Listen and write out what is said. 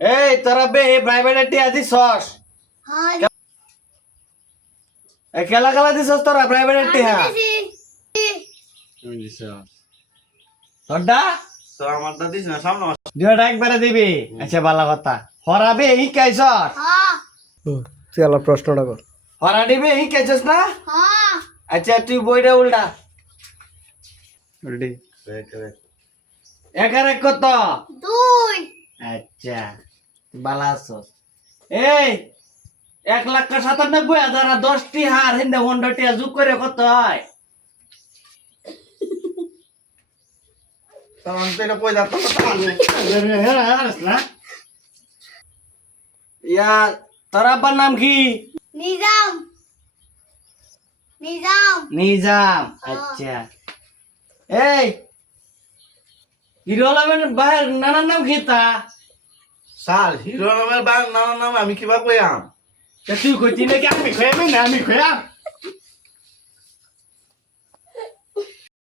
এই তোরা বে প্রাইভেট টি আজি সস এ কেলা কেলা দিছস তোরা প্রাইভেট টি হ্যাঁ তোরডা তো আমারটা দিস না সামনে দুইটা একবারে দিবি আচ্ছা ভালো কথা হরাবে শিকাইছস তুই আলা প্রশ্নটা কর হরা দিবি শিকাইছস না আচ্ছা তুই বইটা উল্টা রেডি একার এক কত 2 আচ্ছা ভালো আছস এই 1,97,000 আর 10টি হার হিন্দা 100টি যোগ করে কত হয় তখন তো এটা কই যাত না ইয়া তোর আব্বার নাম কি নিজাম নিজাম আচ্ছা এই হিরো আলমের ভাইয়ের নানার নাম কি তা স্যার হিরো নামের নাম আমি কিবা কইয়াম তুই কইতি নাকি আমি খয়াম না আমি খয়াম